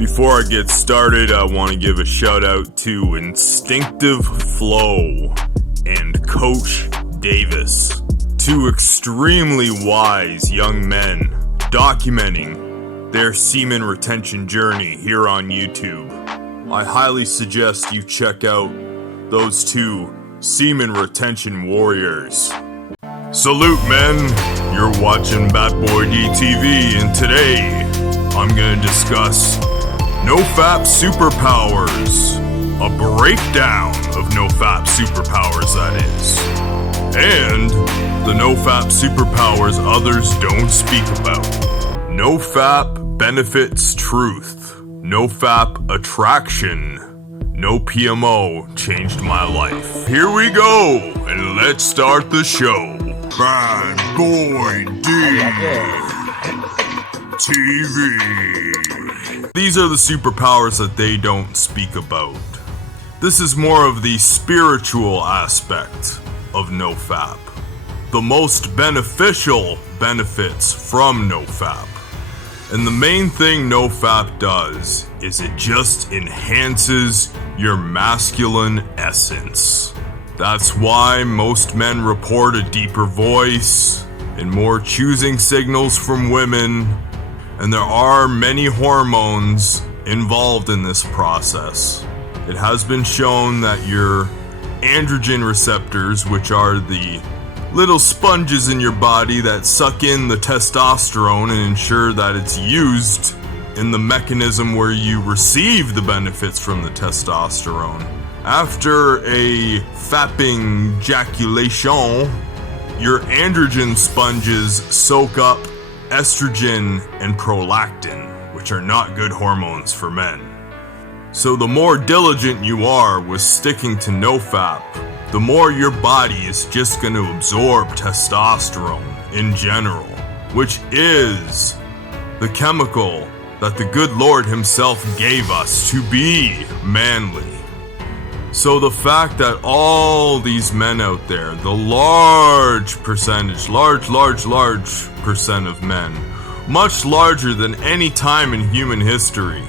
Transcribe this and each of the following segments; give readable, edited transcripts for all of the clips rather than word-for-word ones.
Before I get started, I want to give a shout out to Instinctive Flow and Coach Davis, two extremely wise young men documenting their semen retention journey here on YouTube. I highly suggest you check out those two semen retention warriors. Salute, men! You're watching Bat Boy DTV, and today I'm gonna discuss NOFAP Superpowers, a breakdown of NOFAP Superpowers, that is, and the NOFAP Superpowers others don't speak about. NOFAP benefits truth. NOFAP attraction. No PMO changed my life. Here we go, and let's start the show. Bad Boy DTV. These are the superpowers that they don't speak about. This is more of the spiritual aspect of NOFAP. The most beneficial benefits from NOFAP. And the main thing NOFAP does is it just enhances your masculine essence. That's why most men report a deeper voice and more choosing signals from women. And there are many hormones involved in this process. It has been shown that your androgen receptors, which are the little sponges in your body that suck in the testosterone and ensure that it's used in the mechanism where you receive the benefits from the testosterone. After a fapping ejaculation, your androgen sponges soak up estrogen and prolactin, which are not good hormones for men. So the more diligent you are with sticking to NOFAP, the more your body is just going to absorb testosterone in general, which is the chemical that the good Lord himself gave us to be manly. So the fact that all these men out there, the large percentage, large percent of men, much larger than any time in human history,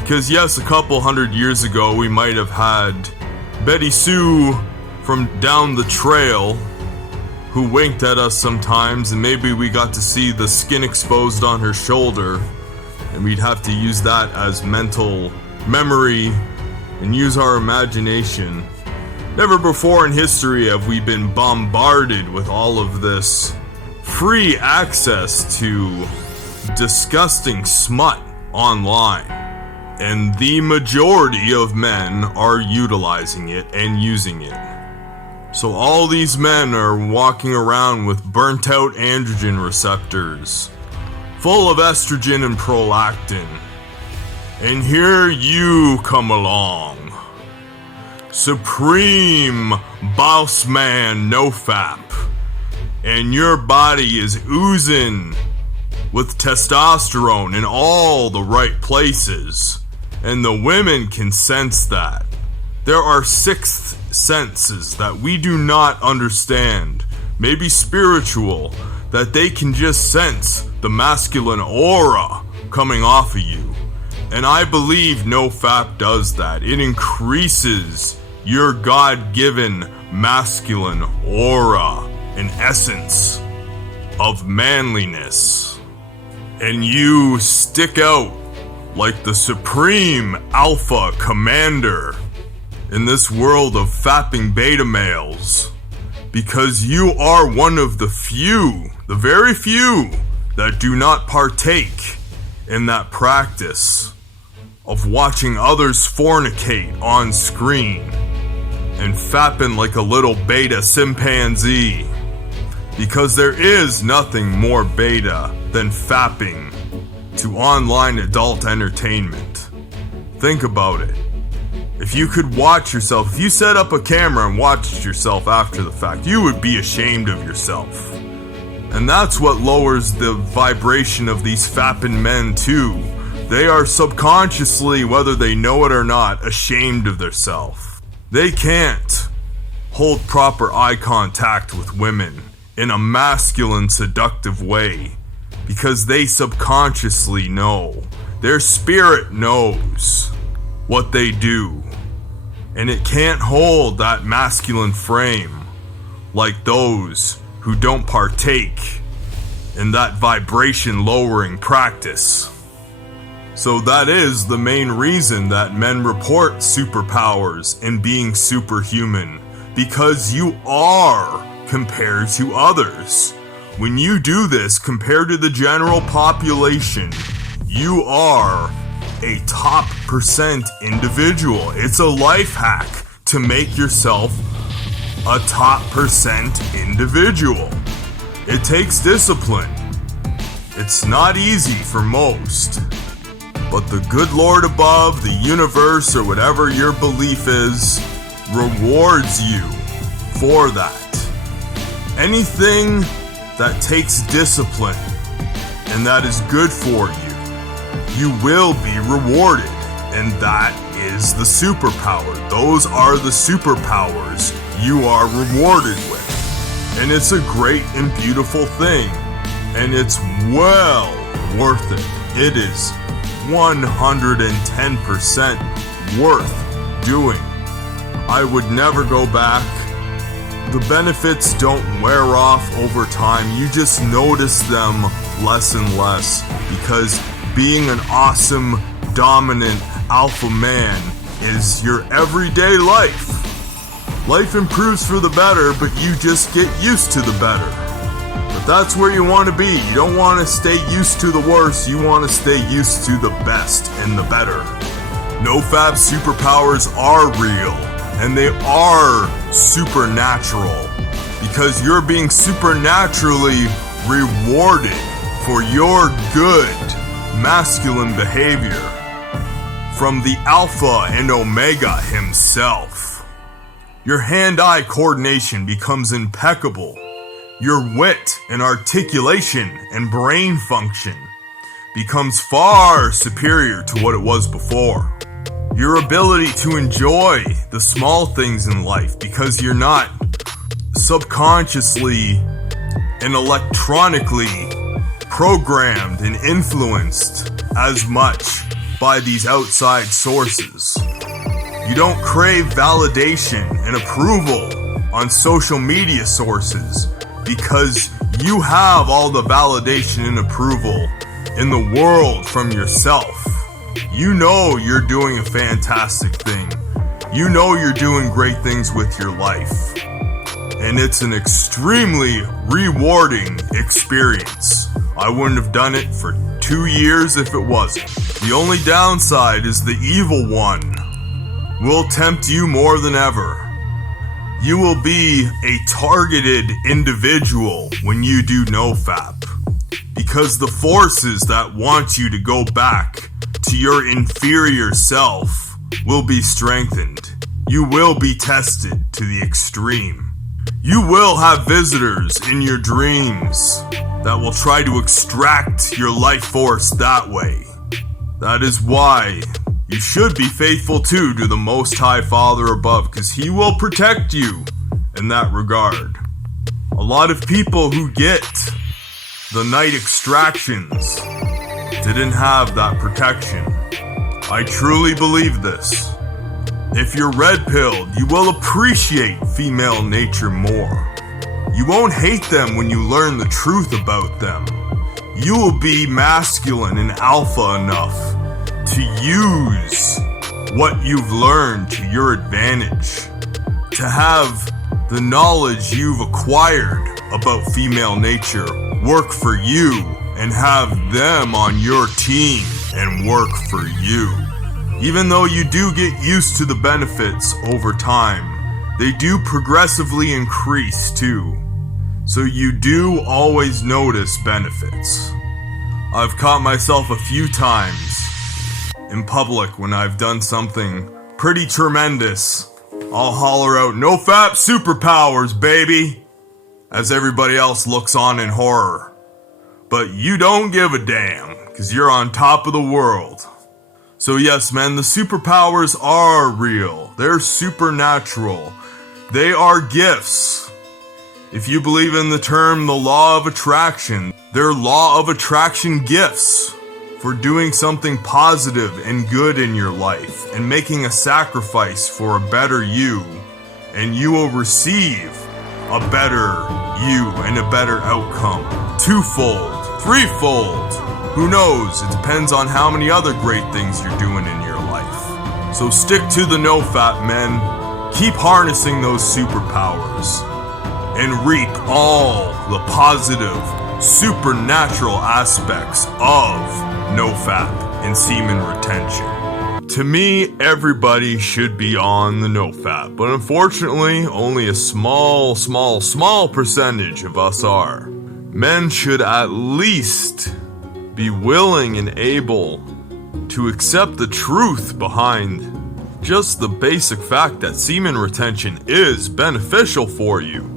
because yes, a couple hundred years ago we might have had Betty Sue from down the trail who winked at us sometimes, and maybe we got to see the skin exposed on her shoulder, and we'd have to use that as mental memory and use our imagination. Never before in history have we been bombarded with all of this free access to disgusting smut online. And the majority of men are utilizing it and using it. So all these men are walking around with burnt out androgen receptors, full of estrogen and prolactin. And here you come along, Supreme Boss Man NOFAP, and your body is oozing with testosterone in all the right places, and the women can sense that. There are sixth senses that we do not understand, maybe spiritual, that they can just sense the masculine aura coming off of you. And I believe NOFAP does that. It increases your God-given masculine aura and essence of manliness. And you stick out like the supreme alpha commander in this world of fapping beta males, because you are one of the few, the very few, that do not partake in that practice of watching others fornicate on screen and fapping like a little beta chimpanzee. Because there is nothing more beta than fapping to online adult entertainment. Think about it. If you could watch yourself, if you set up a camera and watched yourself after the fact, you would be ashamed of yourself. And that's what lowers the vibration of these fapping men too. They are subconsciously, whether they know it or not, ashamed of themselves. They can't hold proper eye contact with women in a masculine, seductive way because they subconsciously know Their spirit knows what they do, and it can't hold that masculine frame like those who don't partake in that vibration lowering practice. So that is the main reason that men report superpowers and being superhuman, because you are compared to others. When you do this compared to the general population, you are a top percent individual. It's a life hack to make yourself a top percent individual. It takes discipline. It's not easy for most, but the good Lord above, the universe, or whatever your belief is, rewards you for that. Anything that takes discipline and that is good for you, you will be rewarded, and that is the superpower. Those are the superpowers you are rewarded with. And it's a great and beautiful thing, and it's well worth it. It is 110% worth doing. I would never go back. The benefits don't wear off over time. You just notice them less and less, because being an awesome, dominant alpha man is your everyday life. Life improves for the better, but you just get used to the better. But that's where you want to be. You don't want to stay used to the worst. You want to stay used to the best and the better. NOFAP superpowers are real, and they are supernatural, because you're being supernaturally rewarded for your good masculine behavior from the Alpha and Omega himself. Your hand-eye coordination becomes impeccable. Your wit and articulation and brain function becomes far superior to what it was before. Your ability to enjoy the small things in life, because you're not subconsciously and electronically programmed and influenced as much by these outside sources. You don't crave validation and approval on social media sources, because you have all the validation and approval in the world from yourself. You know you're doing a fantastic thing. You know you're doing great things with your life. And it's an extremely rewarding experience. I wouldn't have done it for 2 years if it wasn't. The only downside is the evil one will tempt you more than ever. You will be a targeted individual when you do NoFap, because the forces that want you to go back to your inferior self will be strengthened. You will be tested to the extreme. You will have visitors in your dreams that will try to extract your life force that way. That is why you should be faithful to the Most High Father above, because He will protect you in that regard. A lot of people who get the night extractions didn't have that protection. I truly believe this. If you're red-pilled, you will appreciate female nature more. You won't hate them when you learn the truth about them. You will be masculine and alpha enough to use what you've learned to your advantage, to have the knowledge you've acquired about female nature work for you, and have them on your team and work for you. Even though you do get used to the benefits over time, they do progressively increase too. So you do always notice benefits. I've caught myself a few times in public when I've done something pretty tremendous. I'll holler out, "NoFap Superpowers, baby!" as everybody else looks on in horror. But you don't give a damn, because you're on top of the world. So yes, men, the superpowers are real. They're supernatural. They are gifts. If you believe in the term the law of attraction, they're law of attraction gifts for doing something positive and good in your life and making a sacrifice for a better you, and you will receive a better you and a better outcome. Twofold, threefold, who knows? It depends on how many other great things you're doing in your life. So stick to the NoFap, men. Keep harnessing those superpowers and reap all the positive, supernatural aspects of NoFap and semen retention. To me, everybody should be on the NoFap, but unfortunately, only a small percentage of us are. Men should at least be willing and able to accept the truth behind just the basic fact that semen retention is beneficial for you.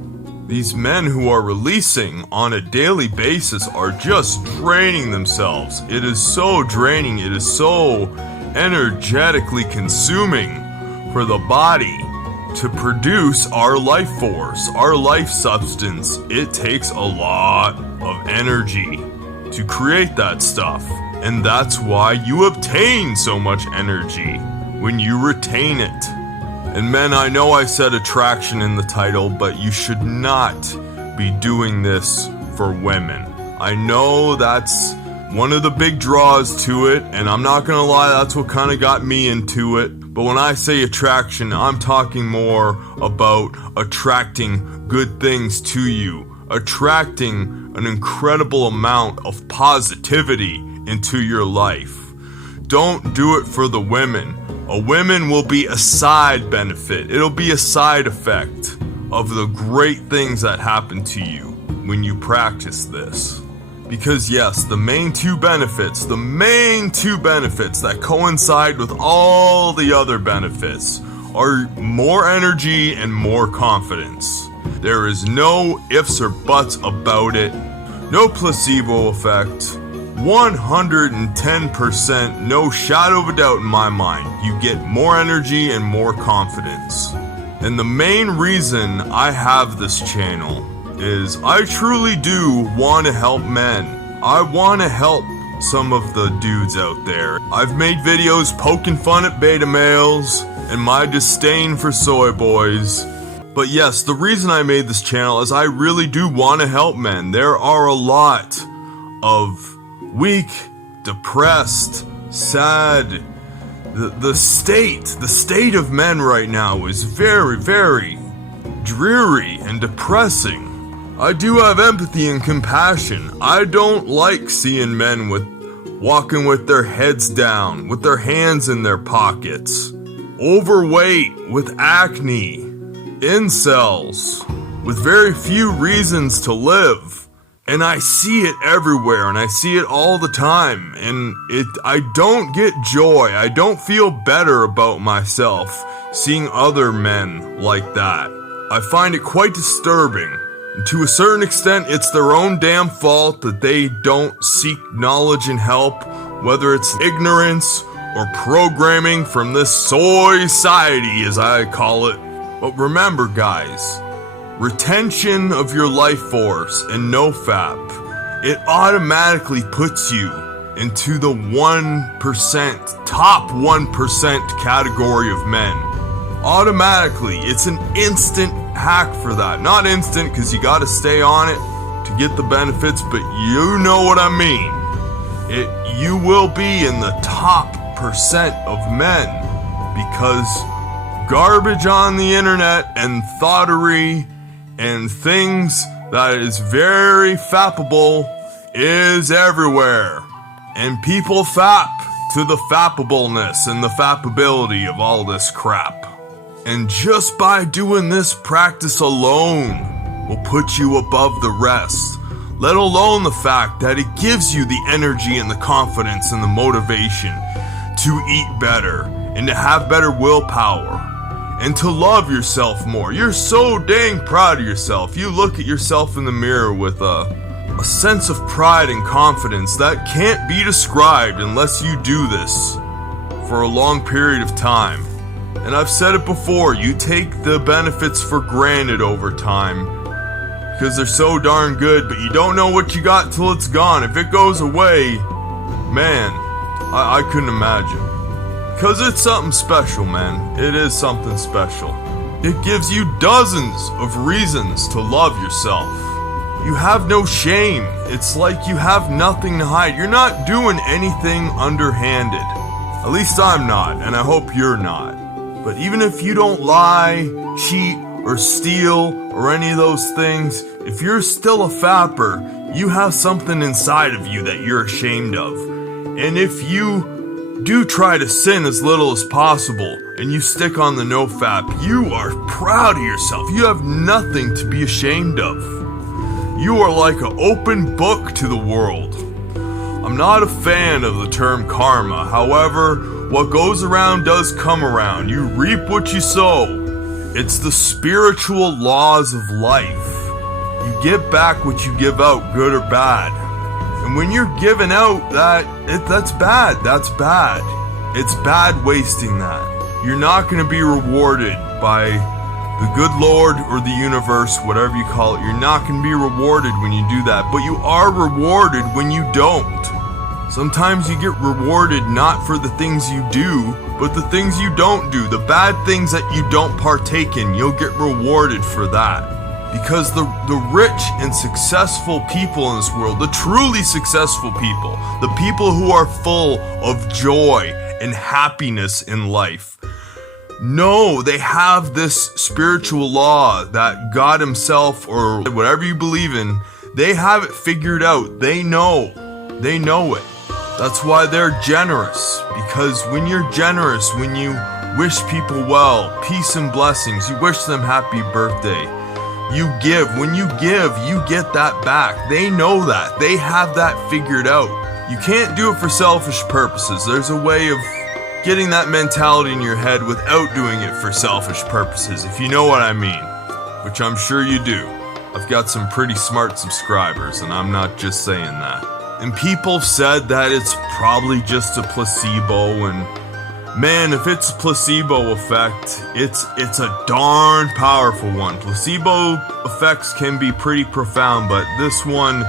These men who are releasing on a daily basis are just draining themselves. It is so draining, it is so energetically consuming for the body to produce our life force, our life substance. It takes a lot of energy to create that stuff, and that's why you obtain so much energy when you retain it. And men, I know I said attraction in the title, but you should not be doing this for women. I know that's one of the big draws to it, and I'm not gonna lie, that's what kind of got me into it. But when I say attraction, I'm talking more about attracting good things to you, attracting an incredible amount of positivity into your life. Don't do it for the women. A women will be a side benefit. It'll be a side effect of the great things that happen to you when you practice this. Because yes, the main two benefits that coincide with all the other benefits are more energy and more confidence. There is no ifs or buts about it. No placebo effect. 110%, no shadow of a doubt in my mind. You get more energy and more confidence. And the main reason I have this channel is I truly do want to help men. I want to help some of the dudes out there. I've made videos poking fun at beta males and my disdain for soy boys. But yes, the reason I made this channel is I really do want to help men. There are a lot of weak, depressed, sad. The state of men right now is very, very dreary and depressing. I do have empathy and compassion. I don't like seeing men walking with their heads down, with their hands in their pockets, overweight, with acne, incels, with very few reasons to live. And I see it everywhere, and I see it all the time, and I don't get joy. I don't feel better about myself seeing other men like that. I find it quite disturbing. And to a certain extent, it's their own damn fault that they don't seek knowledge and help, whether it's ignorance or programming from this soy society, as I call it. But remember, guys, retention of your life force and NoFap, it automatically puts you into the 1%, top 1% category of men. Automatically, it's an instant hack for that. Not instant, because you gotta stay on it to get the benefits, but you know what I mean. You will be in the top % of men, because garbage on the internet and thoughterry and things that is very fappable is everywhere. And people fap to the fappableness and the fappability of all this crap. And just by doing this practice alone will put you above the rest. Let alone the fact that it gives you the energy and the confidence and the motivation to eat better and to have better willpower. And to love yourself more. You're so dang proud of yourself. You look at yourself in the mirror with a sense of pride and confidence that can't be described unless you do this for a long period of time. And I've said it before, you take the benefits for granted over time because they're so darn good, but you don't know what you got till it's gone. If it goes away, Man, I couldn't imagine. Because it's something special, man. It is something special. It gives you dozens of reasons to love yourself. You have no shame. It's like you have nothing to hide. You're not doing anything underhanded. At least I'm not, and I hope you're not. But even if you don't lie, cheat, or steal, or any of those things, if you're still a fapper, you have something inside of you that you're ashamed of. And if you do try to sin as little as possible, and you stick on the NOFAP, you are proud of yourself. You have nothing to be ashamed of. You are like an open book to the world. I'm not a fan of the term karma. However, what goes around does come around. You reap what you sow. It's the spiritual laws of life. You get back what you give out, good or bad. And when you're giving out that's bad. That's bad. It's bad wasting that. You're not going to be rewarded by the good Lord or the universe, whatever you call it. You're not going to be rewarded when you do that, but you are rewarded when you don't. Sometimes you get rewarded not for the things you do, but the things you don't do. The bad things that you don't partake in, you'll get rewarded for that. Because the rich and successful people in this world, the truly successful people, the people who are full of joy and happiness in life, no, they have this spiritual law that God himself, or whatever you believe in, they have it figured out. They know it. That's why they're generous. Because when you're generous, when you wish people well, peace and blessings, you wish them happy birthday, you give. When you give, you get that back. They know that. They have that figured out. You can't do it for selfish purposes. There's a way of getting that mentality in your head without doing it for selfish purposes, if you know what I mean, which I'm sure you do. I've got some pretty smart subscribers, and I'm not just saying that. And people said that it's probably just a placebo, and man, if it's a placebo effect, it's a darn powerful one. Placebo effects can be pretty profound, but this one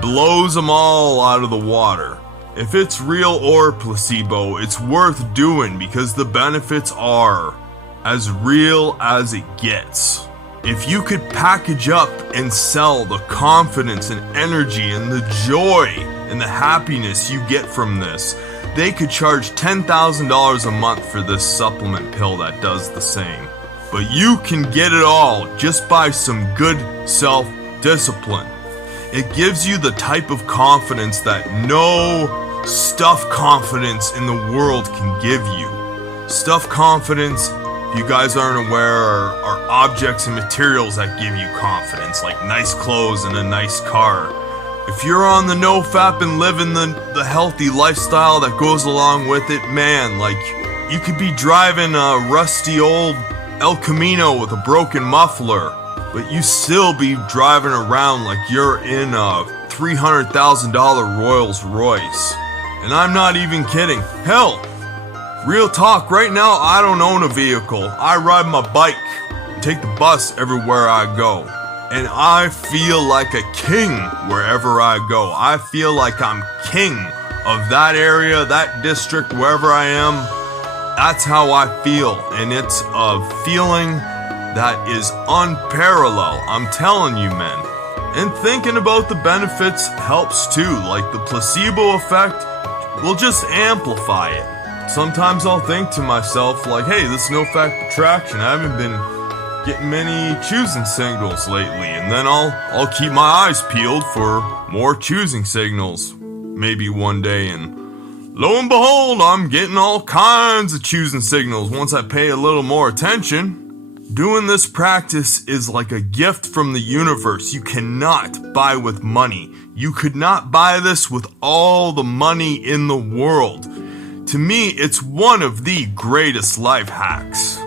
blows them all out of the water. If it's real or placebo, it's worth doing because the benefits are as real as it gets. If you could package up and sell the confidence and energy and the joy and the happiness you get from this, they could charge $10,000 a month for this supplement pill that does the same. But you can get it all just by some good self-discipline. It gives you the type of confidence that no stuff confidence in the world can give you. Stuff confidence, if you guys aren't aware, are objects and materials that give you confidence, like nice clothes and a nice car. If you're on the NOFAP and living the healthy lifestyle that goes along with it, man, like, you could be driving a rusty old El Camino with a broken muffler, but you still be driving around like you're in a $300,000 Rolls Royce. And I'm not even kidding. Hell, real talk, right now I don't own a vehicle. I ride my bike and take the bus everywhere I go. And I feel like a king wherever I go. I feel like I'm king of that area, that district, wherever I am. That's how I feel. And it's a feeling that is unparalleled. I'm telling you, man. And thinking about the benefits helps too. Like the placebo effect will just amplify it. Sometimes I'll think to myself like, hey, this NOFAP attraction, I haven't been getting many choosing signals lately, and then I'll keep my eyes peeled for more choosing signals maybe one day, and lo and behold, I'm getting all kinds of choosing signals once I pay a little more attention. Doing this practice is like a gift from the universe. You cannot buy with money. You could not buy this with all the money in the world. To me, it's one of the greatest life hacks.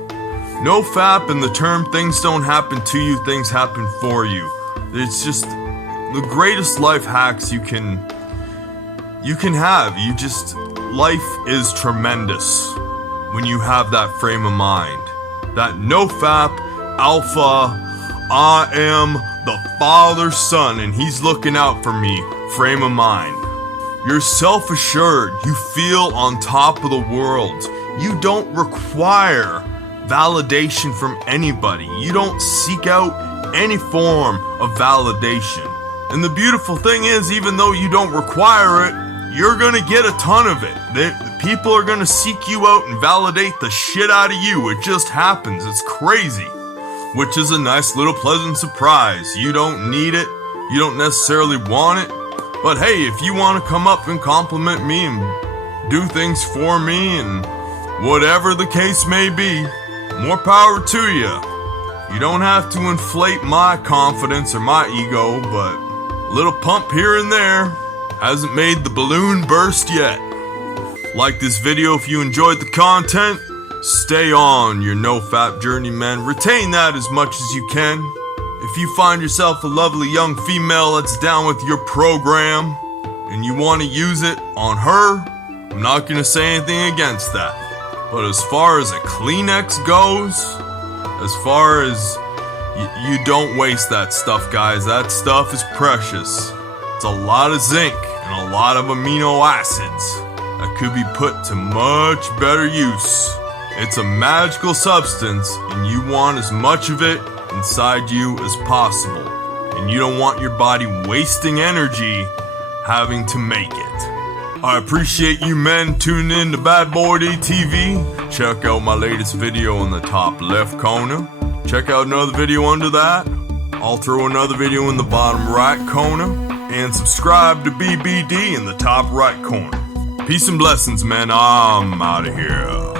NOFAP and the term things don't happen to you, things happen for you. It's just the greatest life hacks you can have. Life is tremendous when you have that frame of mind. That NOFAP, alpha, I am the Father's Son and He's looking out for me frame of mind. You're self-assured. You feel on top of the world. You don't require validation from anybody. You don't seek out any form of validation. And the beautiful thing is, even though you don't require it, you're gonna get a ton of it. People are gonna seek you out and validate the shit out of you. It just happens. It's crazy. Which is a nice little pleasant surprise. You don't need it. You don't necessarily want it. But hey, if you want to come up and compliment me and do things for me and whatever the case may be, more power to you. You don't have to inflate my confidence or my ego, but a little pump here and there hasn't made the balloon burst yet. Like this video if you enjoyed the content. Stay on your NoFap journey, man. Retain that as much as you can. If you find yourself a lovely young female that's down with your program and you want to use it on her, I'm not going to say anything against that. But as far as a Kleenex goes, as far as you don't waste that stuff, guys. That stuff is precious. It's a lot of zinc and a lot of amino acids that could be put to much better use. It's a magical substance and you want as much of it inside you as possible. And you don't want your body wasting energy having to make it. I appreciate you men tuning in to Bad Boy Day TV. Check out my latest video in the top left corner. Check out another video under that. I'll throw another video in the bottom right corner. And subscribe to BBD in the top right corner. Peace and blessings, man. I'm out of here.